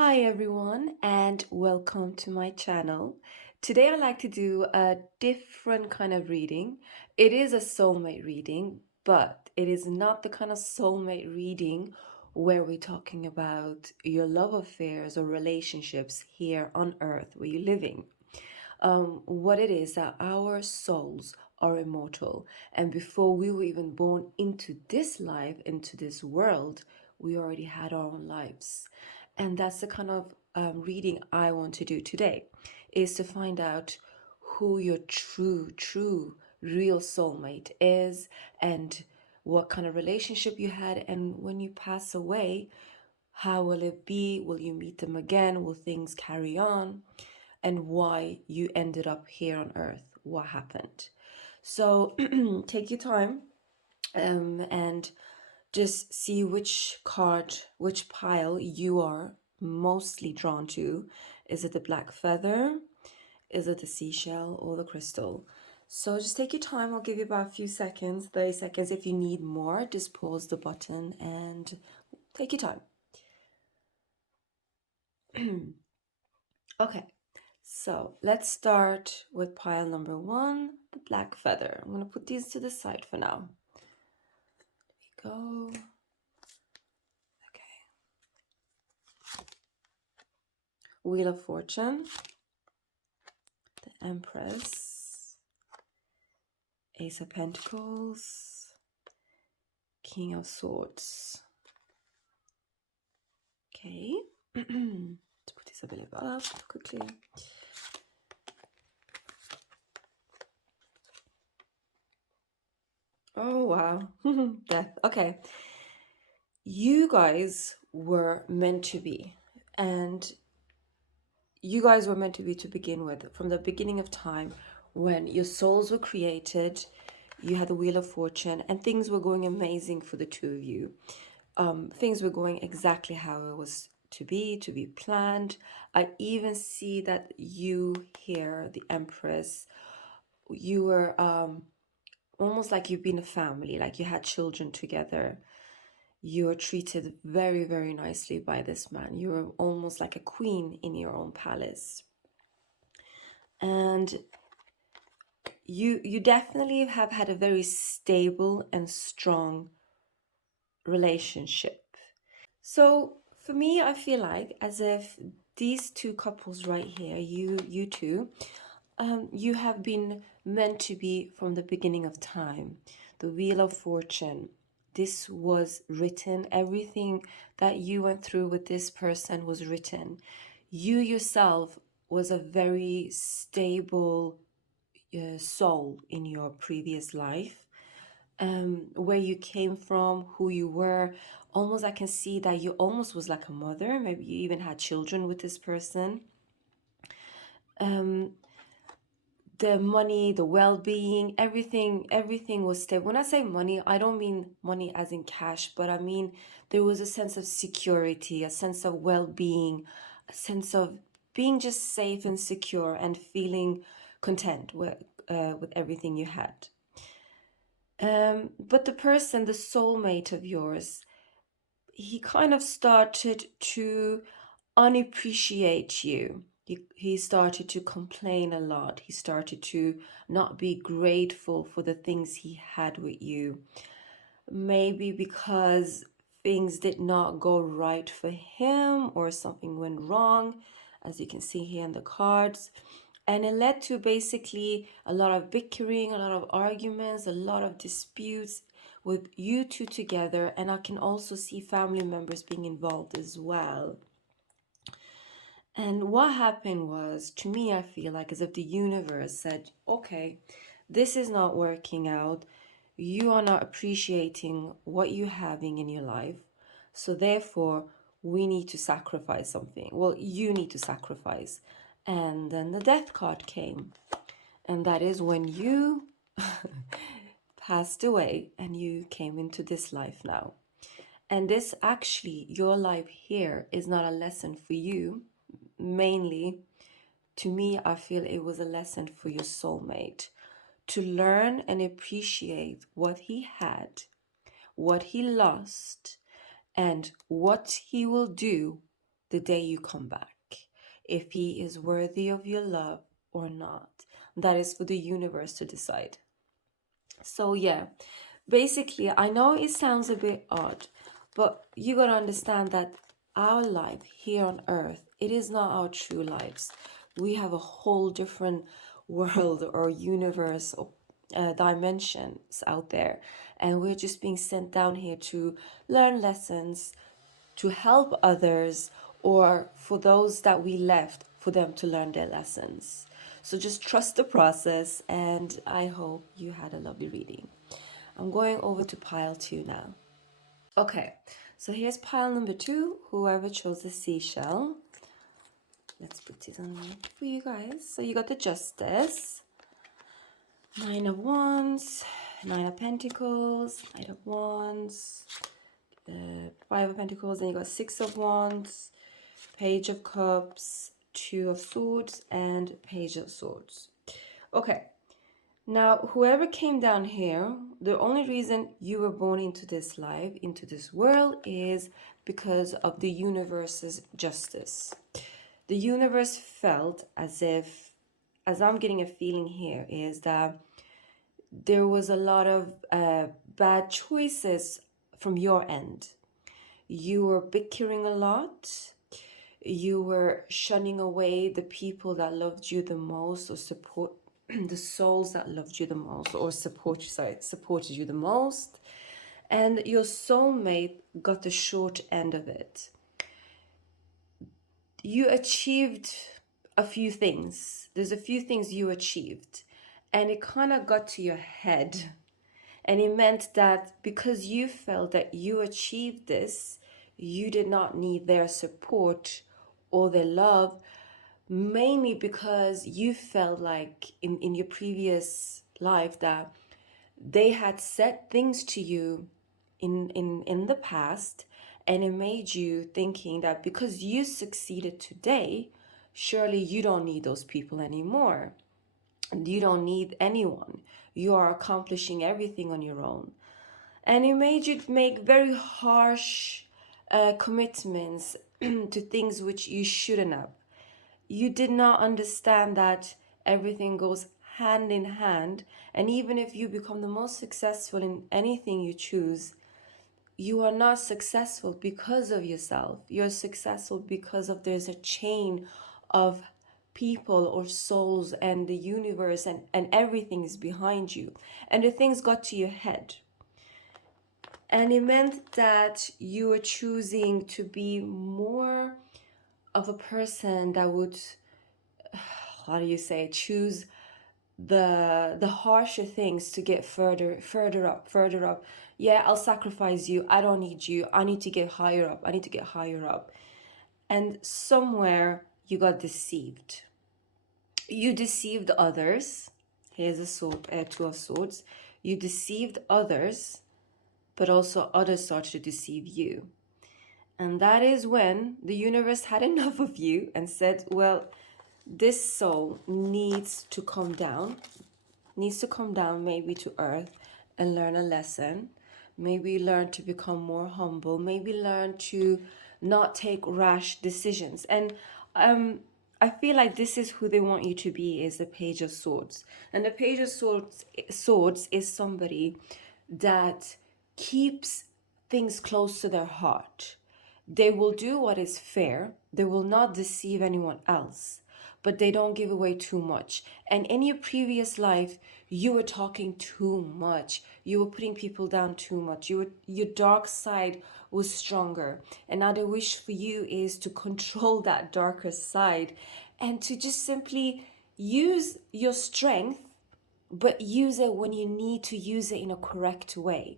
Hi everyone and welcome to my channel. Today I'd like to do a different kind of reading. It is a soulmate reading, but it is not the kind of soulmate reading where we're talking about your love affairs or relationships here on earth where you're living. What it is that our souls are immortal, and before we were even born into this life, into this world, we already had our own lives. And that's the kind of reading I want to do today, is to find out who your true, real soulmate is, and what kind of relationship you had, and when you pass away, how will it be? Will you meet them again? Will things carry on? And why you ended up here on earth? What happened? So take your time and just see which card, which pile you are mostly drawn to. Is it the black feather? Is it the seashell or the crystal? So just take your time. I'll give you about a few seconds, 30 seconds. If you need more, just pause the button and take your time. Okay, so let's start with pile number one, the black feather. I'm going to put these to the side for now. There we go. Okay. Wheel of Fortune, the Empress, Ace of Pentacles, King of Swords. Okay. Let's put this a bit up quickly. Oh, wow. Death. Okay. You guys were meant to be. And you guys were meant to be to begin with. From the beginning of time, when your souls were created, you had the Wheel of Fortune, and things were going amazing for the two of you. Things were going exactly how it was to be planned. I even see that you here, the Empress, you were almost like you've been a family, like you had children together. You were treated very, very nicely by this man. You were almost like a queen in your own palace. And you definitely have had a very stable and strong relationship. So for me, I feel like as if these two couples right here, you two, you have been meant to be from the beginning of time. The Wheel of Fortune. This was written. Everything that you went through with this person was written. You yourself was a very stable soul in your previous life, where you came from, who you were. Almost I can see that you almost was like a mother. Maybe you even had children with this person. The money, the well-being, everything was stable. When I say money, I don't mean money as in cash, but I mean there was a sense of security, a sense of well-being, a sense of being just safe and secure and feeling content with everything you had. But the person, the soulmate of yours, he kind of started to unappreciate you. He started to complain a lot. He started to not be grateful for the things he had with you. Maybe because things did not go right for him or something went wrong, as you can see here in the cards. And it led to basically a lot of bickering, a lot of arguments, a lot of disputes with you two together. And I can also see family members being involved as well. And what happened was, to me, I feel like as if the universe said, okay, this is not working out. You are not appreciating what you're having in your life. So therefore, we need to sacrifice something. Well, you need to sacrifice. And then the death card came. And that is when you passed away and you came into this life now. And this actually, your life here is not a lesson for you. Mainly, to me, I feel it was a lesson for your soulmate to learn and appreciate what he had, what he lost, and what he will do the day you come back, if he is worthy of your love or not. That is for the universe to decide. So, yeah, basically, I know it sounds a bit odd, but you gotta understand that our life here on earth, it is not our true lives. We have a whole different world or universe or dimensions out there, and we're just being sent down here to learn lessons, to help others, or for those that we left, for them to learn their lessons. So just trust the process, and I hope you had a lovely reading. I'm going over to pile 2 now. Okay, so here's pile number 2. Whoever chose the seashell. Let's put this on for you guys. So you got the Justice, 9 of Wands, 9 of Pentacles, Knight of Wands, 5 of Pentacles, then you got 6 of Wands, Page of Cups, 2 of Swords, and Page of Swords. Okay, now whoever came down here, the only reason you were born into this life, into this world, is because of the universe's justice. The universe felt as if, as I'm getting a feeling here, is that there was a lot of bad choices from your end. You were bickering a lot. You were shunning away the people that loved you the most, or support the souls that loved you the most, or supported you the most. And your soulmate got the short end of it. You achieved a few things. There's a few things you achieved, and it kind of got to your head. And it meant that because you felt that you achieved this, you did not need their support or their love, mainly because you felt like in your previous life that they had said things to you in the past, and it made you thinking that because you succeeded today, surely you don't need those people anymore. You don't need anyone. You are accomplishing everything on your own. And it made you make very harsh commitments to things which you shouldn't have. You did not understand that everything goes hand in hand. And even if you become the most successful in anything you choose, you are not successful because of yourself. You're successful because of there's a chain of people or souls and the universe, and everything is behind you. And the things got to your head. And it meant that you were choosing to be more of a person that would, how do you say, choose the harsher things to get further up. Yeah, I'll sacrifice you. I don't need you. I need to get higher up. And somewhere you got deceived. You deceived others. Here's a sword, 2 of Swords. You deceived others, but also others started to deceive you. And that is when the universe had enough of you and said, well, this soul needs to come down maybe to earth and learn a lesson. Maybe learn to become more humble. Maybe learn to not take rash decisions. And I feel like this is who they want you to be, is the Page of Swords. And the Page of Swords is somebody that keeps things close to their heart. They will do what is fair. They will not deceive anyone else, but they don't give away too much. And in your previous life, you were talking too much. You were putting people down too much. Your dark side was stronger. And now the wish for you is to control that darker side and to just simply use your strength, but use it when you need to use it in a correct way.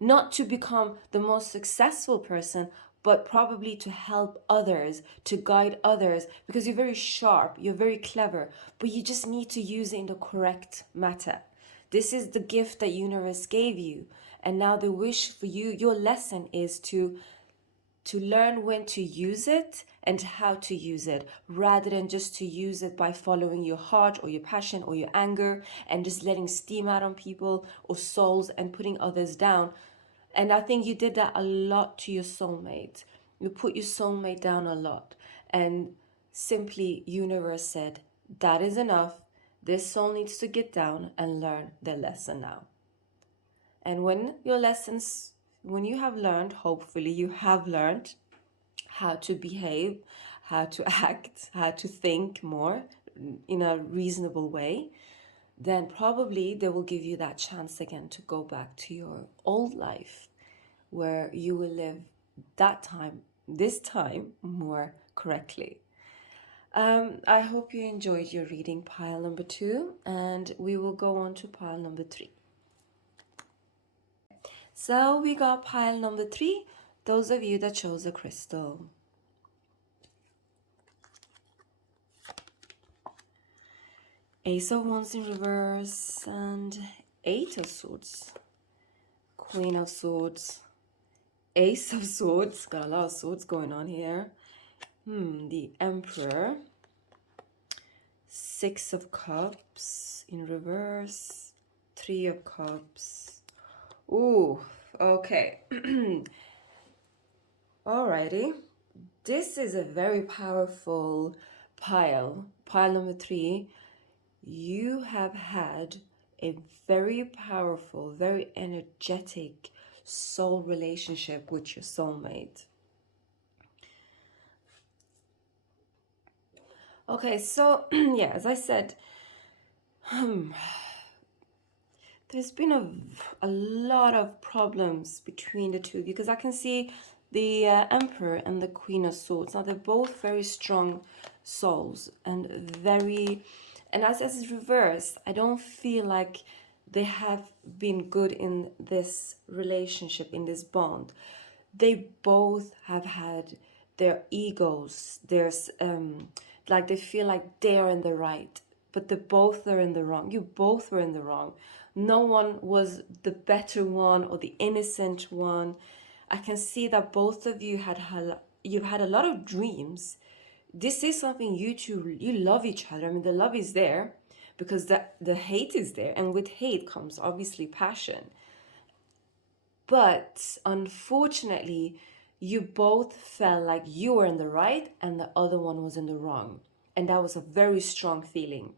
Not to become the most successful person, but probably to help others, to guide others, because you're very sharp, you're very clever, but you just need to use it in the correct matter. This is the gift that universe gave you. And now the wish for you, your lesson is to learn when to use it and how to use it, rather than just to use it by following your heart or your passion or your anger and just letting steam out on people or souls and putting others down. And I think you did that a lot to your soulmate. You put your soulmate down a lot, and simply universe said, that is enough. This soul needs to get down and learn their lesson now. And when you have learned, hopefully you have learned how to behave, how to act, how to think more in a reasonable way, then probably they will give you that chance again to go back to your old life where you will live this time more correctly. I hope you enjoyed your reading pile number 2, and we will go on to pile number 3. So we got pile number 3, those of you that chose a crystal. Ace of Wands in reverse and 8 of Swords. Queen of Swords. Ace of Swords. Got a lot of swords going on here. The Emperor. 6 of Cups in reverse. 3 of Cups. Ooh, okay. Alrighty. This is a very powerful pile. Pile number 3. You have had a very powerful, very energetic soul relationship with your soulmate. Okay, so yeah, as I said, there's been a lot of problems between the two, because I can see the Emperor and the Queen of Swords. Now, they're both very strong souls and as it's reversed, I don't feel like they have been good in this relationship, in this bond. They both have had their egos. There's like they feel like they're in the right, but they both are in the wrong. You both were in the wrong. No one was the better one or the innocent one. I can see that both of you you've had a lot of dreams. This is something you love each other. I mean, the love is there because the hate is there, and with hate comes obviously passion. But unfortunately, you both felt like you were in the right and the other one was in the wrong. And that was a very strong feeling.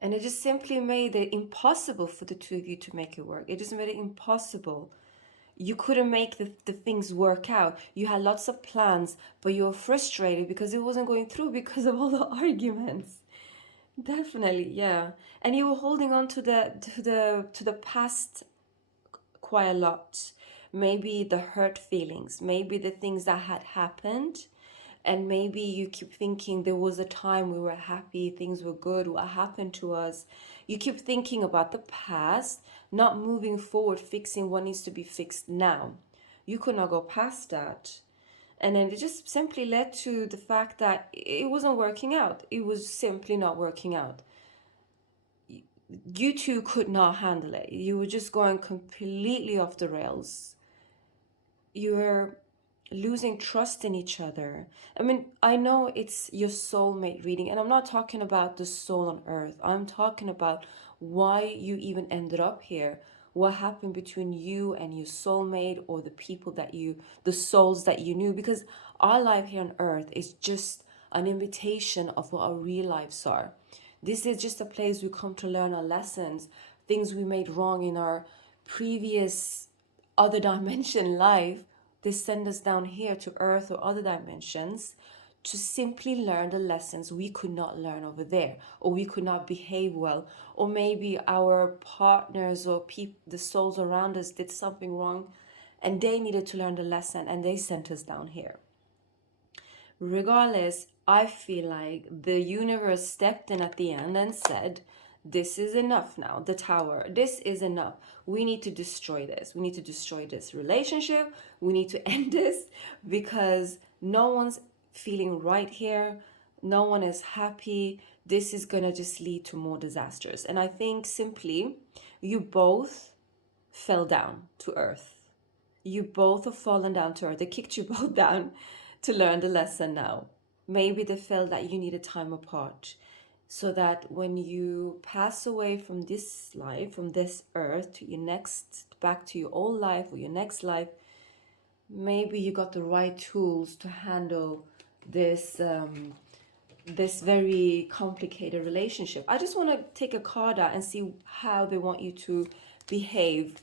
And it just simply made it impossible for the two of you to make it work. It just made it impossible. You couldn't make the things work out. You had lots of plans, but you were frustrated because it wasn't going through because of all the arguments. Definitely, yeah. And you were holding on to the past quite a lot. Maybe the hurt feelings, maybe the things that had happened, and maybe you keep thinking there was a time we were happy, things were good, what happened to us. You keep thinking about the past, not moving forward, fixing what needs to be fixed now. You could not go past that. And then it just simply led to the fact that it wasn't working out. It was simply not working out. You two could not handle it. You were just going completely off the rails. You were losing trust in each other. I mean, I know it's your soulmate reading, and I'm not talking about the soul on earth. I'm talking about why you even ended up here. What happened between you and your soulmate, or the souls that you knew, because our life here on earth is just an imitation of what our real lives are. This is just a place we come to learn our lessons, things we made wrong in our previous other dimension life. They send us down here to earth or other dimensions to simply learn the lessons we could not learn over there, or we could not behave well, or maybe our partners or the souls around us did something wrong and they needed to learn the lesson and they sent us down here. Regardless, I feel like the universe stepped in at the end and said, this is enough now, the tower, this is enough. We need to destroy this. We need to destroy this relationship. We need to end this because no one's feeling right here. No one is happy. This is going to just lead to more disasters. And I think simply you both fell down to earth. You both have fallen down to earth. They kicked you both down to learn the lesson now. Maybe they felt that you needed time apart, so that when you pass away from this life, from this earth to your next, back to your old life or your next life, maybe you got the right tools to handle this this very complicated relationship. I just want to take a card out and see how they want you to behave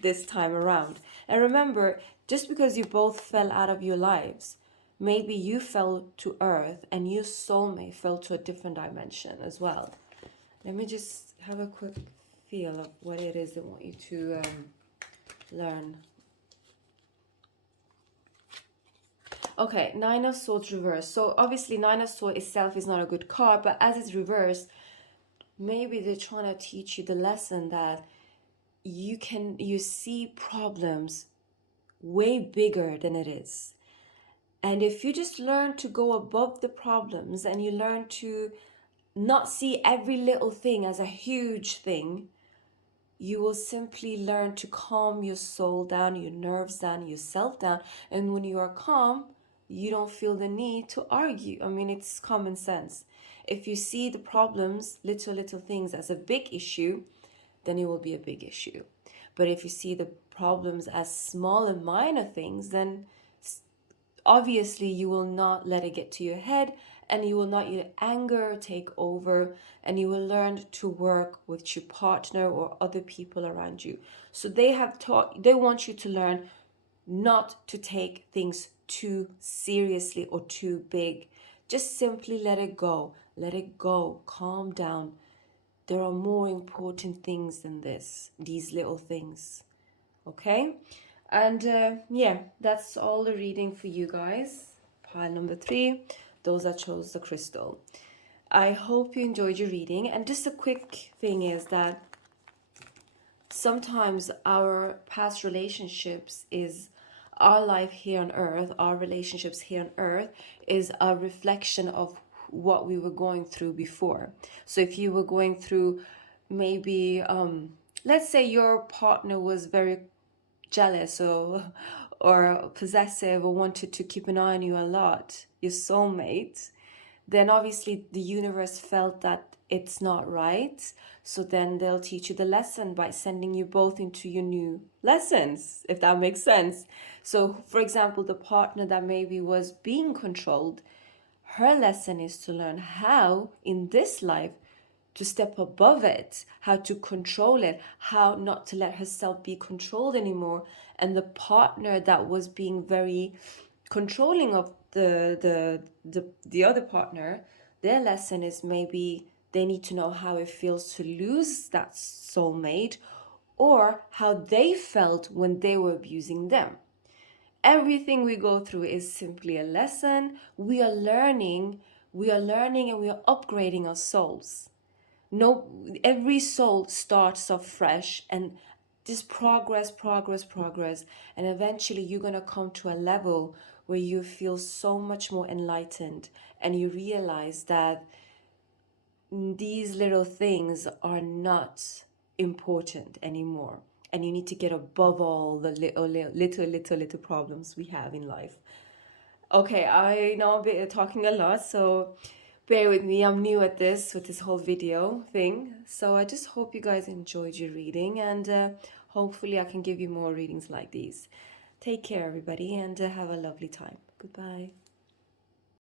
this time around. And remember, just because you both fell out of your lives, maybe you fell to earth and your soulmate fell to a different dimension as well. Let me just have a quick feel of what it is they want you to learn. Okay, Nine of Swords reversed. So obviously Nine of Swords itself is not a good card, but as it's reversed, maybe they're trying to teach you the lesson that you see problems way bigger than it is. And if you just learn to go above the problems and you learn to not see every little thing as a huge thing, you will simply learn to calm your soul down, your nerves down, yourself down. And when you are calm, you don't feel the need to argue. I mean, it's common sense. If you see the problems, little things, as a big issue, then it will be a big issue. But if you see the problems as small and minor things, then obviously you will not let it get to your head, and you will not let anger take over, and you will learn to work with your partner or other people around you. So they want you to learn not to take things too seriously or too big. Just simply let it go. Let it go. Calm down. There are more important things than these little things. Okay? And yeah, that's all the reading for you guys. Pile number 3, those that chose the crystal. I hope you enjoyed your reading. And just a quick thing is that sometimes our past relationships is our life here on earth, our relationships here on earth is a reflection of what we were going through before. So if you were going through maybe let's say your partner was very jealous or possessive or wanted to keep an eye on you a lot, your soulmate, then obviously the universe felt that it's not right. So then they'll teach you the lesson by sending you both into your new lessons, if that makes sense. So for example, the partner that maybe was being controlled, her lesson is to learn how in this life to step above it, how to control it, how not to let herself be controlled anymore. And the partner that was being very controlling of the other partner, their lesson is maybe they need to know how it feels to lose that soulmate, or how they felt when they were abusing them. Everything we go through is simply a lesson. We are learning and we are upgrading our souls. No, every soul starts off fresh, and just progress, and eventually you're going to come to a level where you feel so much more enlightened, and you realize that these little things are not important anymore, and you need to get above all the little problems we have in life. Okay, I know I'm talking a lot, so bear with me. I'm new at this with this whole video thing. So I just hope you guys enjoyed your reading, and hopefully I can give you more readings like these. Take care, everybody, and have a lovely time. Goodbye.